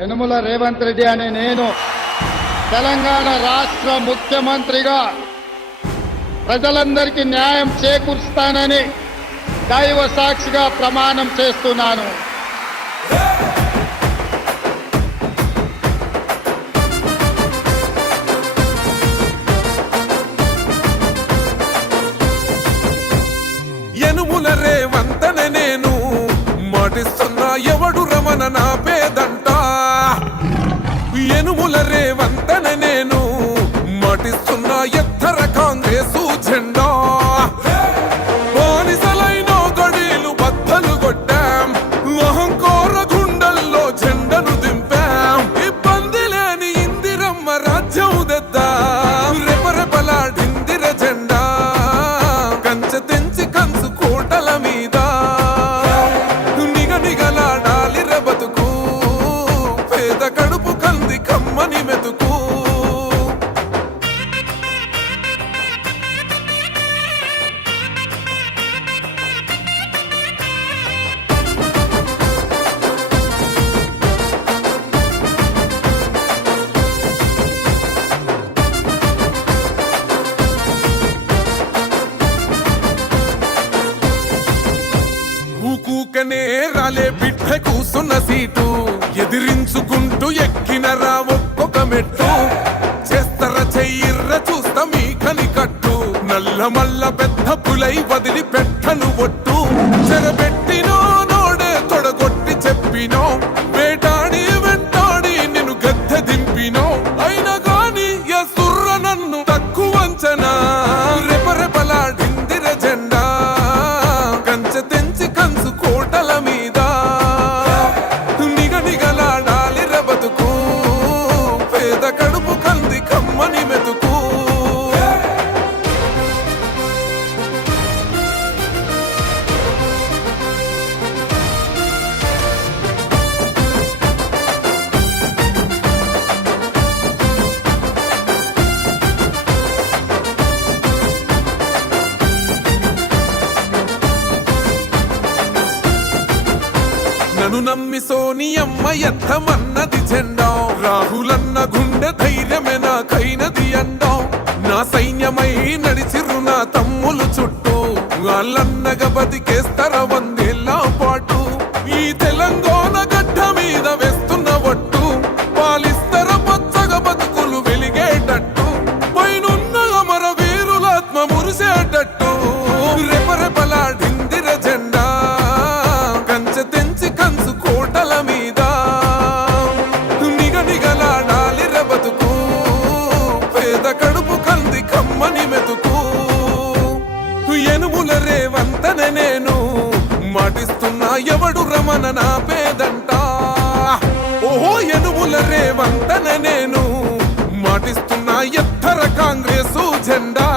యనుమల రేవంత్ రెడ్డి అనే నేను తెలంగాణ రాష్ట్ర ముఖ్యమంత్రిగా ప్రజలందరికీ న్యాయం చేకూరుస్తానని దైవ సాక్షిగా ప్రమాణం చేస్తున్నాను. యనుమల రేవంత్ అనే నేను మాటిస్తున్నా ఎవడు రమణ నా పేదంట. యనుమల రేవంత్ అనే నేను మాటిస్తున్నా ఎత్తర కాంగ్రెసు జెండా. బానిసలైన గడీలు బద్దలు కొట్టాం, అహంకార గుండెల్లో జెండను దింపాం. ఇబ్బంది లేని ఇందిరమ్మ రాజ్యం తెద్దాం, రెపరెపలాడిందిర జెండా. కంచె తెంచి కంచు కోటల మీద నిగనిగలాడాలి బతుకు, పేద కడుపు కంది కమ్మని మెతుకు. ఊకూకనే రాలే బిడ్డ కూసున్న సీటు, ఎదిరించుకుంటూ ఎక్కినరా ఒక్కొక్క మెట్టు. చేస్తర చెయ్యిర్ర చూస్తా మీ కని కట్టు, నల్ల మల్ల పెద్ద పులై వదిలి పెట్టను ఒట్టు. చెరబెట్టినో నోడే తొడగొట్టి చెప్పినో, వేటాడి వెంటాడి నిన్ను గద్దె దింపినో. అయినా గాని ఎసుర్ర నన్ను తక్కువ అంచనా, రెపరెపలాడిందిర జెండా. కంచె తెంచి కంచు కోటల మీద నిగనిగలాడాలి బతుకు, పేద కడుపు కంది కమ్మని మెతుకు. నన్ను నమ్మి సోనియమ్మ ఎత్తమన్నది జెండా, రాహులన్న గుండె ధైర్యమే నాకైనది అండా. నా సైన్యమై నడిచిరు నా తమ్ములు చుట్టూ, వాళ్ళన్నగా బతికేస్తర వందేళ్ల పాటు. ఈ తెలంగాణ గడ్డ మీద వేస్తున్న ఒట్టు, పాలిస్తర పచ్చగా బతుకులు వెలిగేటట్టు. పైనున్న అమర వీరులాత్మ మురిసేటట్టు, రెపరెపలాడిందిర జెండా. కంచె తెంచి కంచు కోటల మీద నిగనిగలాడాలి బతుకు, పేద కడుపు కంది కమ్మని మెతుకు. యనుమల రేవంత్ అనే నేను మాటిస్తున్నా ఎవడు రమణ నా పేదంట. ఓహో యనుమల రేవంత్ అనే నేను మాటిస్తున్నా ఎత్తర కాంగ్రెసు జెండా.